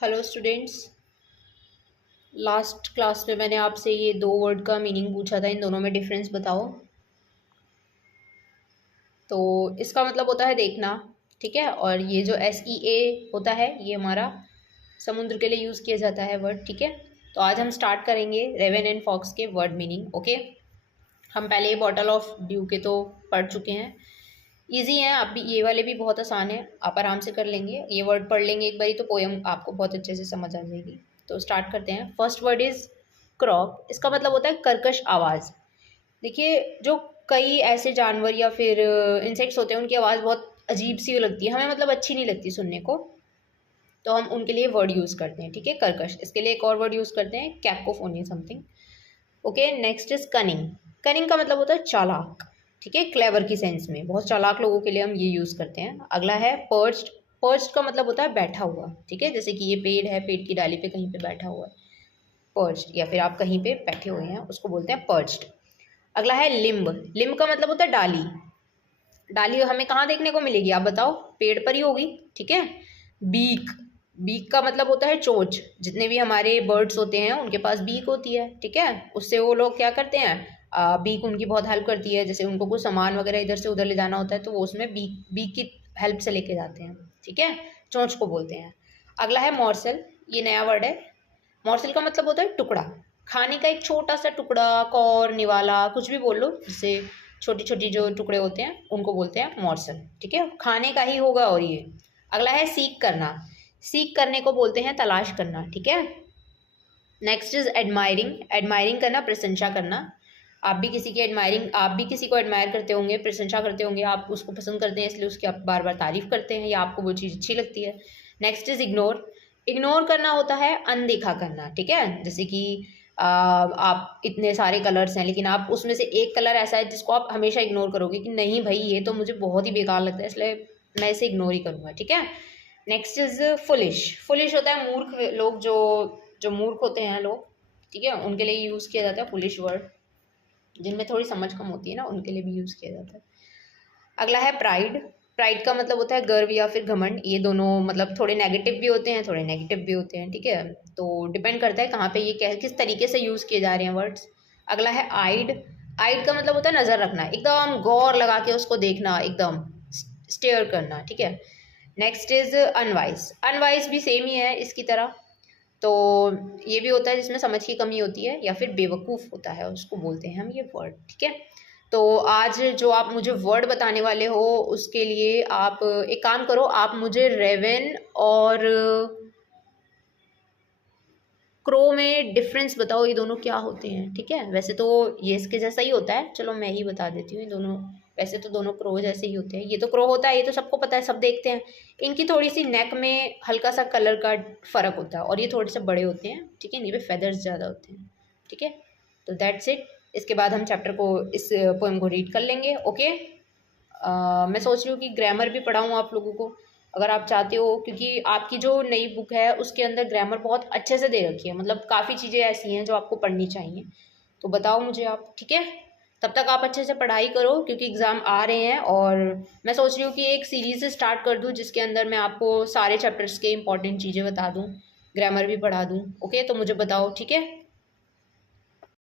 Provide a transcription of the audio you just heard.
Hello students. Last class में मैंने आपसे ये दो वर्ड का मीनिंग पूछा था, इन दोनों में डिफरेंस बताओ। तो इसका मतलब होता है देखना, ठीक है। और ये जो SEA होता है ये हमारा समुद्र के लिए यूज़ किया जाता है वर्ड, ठीक है। तो आज हम स्टार्ट करेंगे रेवन एंड फॉक्स के वर्ड मीनिंग, ओके। हम पहले ये बॉटल ऑफ ड्यू के तो पढ़ चुके हैं, ईजी हैं। आप भी ये वाले भी बहुत आसान है, आप आराम से कर लेंगे। ये वर्ड पढ़ लेंगे एक बारी तो पोयम आपको बहुत अच्छे से समझ आ जाएगी। तो स्टार्ट करते हैं। First word is crock. इसका मतलब होता है कर्कश आवाज़। देखिए, जो कई ऐसे जानवर या फिर इंसेक्ट्स होते हैं उनकी आवाज़ बहुत अजीब सी लगती है हमें, मतलब अच्छी नहीं लगती सुनने को, तो हम उनके लिए वर्ड यूज़ करते हैं, ठीक है, कर्कश। इसके लिए एक और वर्ड यूज़ करते हैं, cacophony something, okay. Next is cunning. Cunning का मतलब होता है चालाक, ठीक है, क्लेवर की सेंस में, बहुत चालाक लोगों के लिए हम ये यूज़ करते हैं। अगला है पर्च्ड। पर्च्ड का मतलब होता है बैठा हुआ, ठीक है, जैसे कि ये पेड़ है, पेड़ की डाली पे कहीं पे बैठा हुआ है, पर्च्ड, या फिर आप कहीं पे बैठे हुए हैं उसको बोलते हैं पर्च्ड। अगला है लिम्ब। लिम्ब का मतलब होता है डाली। डाली हमें कहाँ देखने को मिलेगी आप बताओ? पेड़ पर ही होगी, ठीक है। बीक। बीक का मतलब होता है चोंच। जितने भी हमारे बर्ड्स होते हैं उनके पास बीक होती है, ठीक है। उससे वो लोग क्या करते हैं, बीक उनकी बहुत हेल्प करती है। जैसे उनको कुछ सामान वगैरह इधर से उधर ले जाना होता है तो वो उसमें बीक बीक की हेल्प से लेके जाते हैं, ठीक है। चोंच को बोलते हैं। अगला है मॉर्सल। ये नया वर्ड है। मॉर्सल का मतलब होता है टुकड़ा, खाने का एक छोटा सा टुकड़ा, कौर, निवाला, कुछ भी बोल लो, जिससे छोटी छोटी जो टुकड़े होते हैं उनको बोलते हैं मॉर्सल, ठीक है, खाने का ही होगा। और ये अगला है सीक करना। सीक करने को बोलते हैं तलाश करना, ठीक है। Next is admiring. एडमायरिंग करना, प्रशंसा करना। आप भी किसी की एडमायरिंग, आप भी किसी को एडमायर करते होंगे, प्रशंसा करते होंगे, आप उसको पसंद करते हैं इसलिए उसकी आप बार बार तारीफ करते हैं या आपको वो चीज़ अच्छी लगती है। Next is ignore. इग्नोर करना होता है अनदेखा करना, ठीक है। जैसे कि आप इतने सारे कलर्स हैं लेकिन आप उसमें से एक कलर ऐसा है जिसको आप हमेशा इग्नोर करोगे कि नहीं भाई ये तो मुझे बहुत ही बेकार लगता है इसलिए मैं इसे इग्नोर ही करूँगा, ठीक है। Next is foolish. फुलिश होता है मूर्ख लोग, जो जो मूर्ख होते हैं लोग, ठीक है, उनके लिए यूज़ किया जाता है फुलिश वर्ड। जिनमें थोड़ी समझ कम होती है ना उनके लिए भी यूज़ किया जाता है। अगला है प्राइड। प्राइड का मतलब होता है गर्व या फिर घमंड। ये दोनों मतलब थोड़े नेगेटिव भी होते हैं, थोड़े नेगेटिव भी होते हैं, ठीक है। तो डिपेंड करता है कहाँ पे ये किस तरीके से यूज़ किए जा रहे हैं वर्ड्स। अगला है आइड। आइड का मतलब होता है नज़र रखना, एकदम गौर लगा के उसको देखना, एकदम स्टेयर करना, ठीक है। Next is unwise. अनवाइज भी सेम ही है इसकी तरह। तो ये भी होता है जिसमें समझ की कमी होती है या फिर बेवकूफ़ होता है, उसको बोलते हैं हम ये वर्ड, ठीक है। तो आज जो आप मुझे वर्ड बताने वाले हो उसके लिए आप एक काम करो, आप मुझे रेवन और क्रो में डिफरेंस बताओ, ये दोनों क्या होते हैं, ठीक है। वैसे तो ये इसके जैसा ही होता है, चलो मैं ही बता देती हूँ। ये दोनों वैसे तो दोनों क्रो जैसे ही होते हैं। ये तो क्रो होता है, ये तो सबको पता है, सब देखते हैं। इनकी थोड़ी सी नेक में हल्का सा कलर का फ़र्क होता है और ये थोड़े से बड़े होते हैं, ठीक है, इन्हीं पे फेदर्स ज़्यादा होते हैं, ठीक है। तो दैट्स इट। इसके बाद हम चैप्टर को, इस पोएम को रीड कर लेंगे, ओके। मैं सोच रही हूँ कि ग्रामर भी पढ़ाऊँ आप लोगों को, अगर आप चाहते हो, क्योंकि आपकी जो नई बुक है उसके अंदर ग्रामर बहुत अच्छे से दे रखी है, मतलब काफ़ी चीज़ें ऐसी हैं जो आपको पढ़नी चाहिए। तो बताओ मुझे आप, ठीक है। तब तक आप अच्छे से पढ़ाई करो क्योंकि एग्ज़ाम आ रहे हैं। और मैं सोच रही हूँ कि एक सीरीज़ स्टार्ट कर दूँ जिसके अंदर मैं आपको सारे चैप्टर्स के इंपॉर्टेंट चीज़ें बता दूँ, ग्रामर भी पढ़ा दूँ, ओके। तो मुझे बताओ, ठीक है।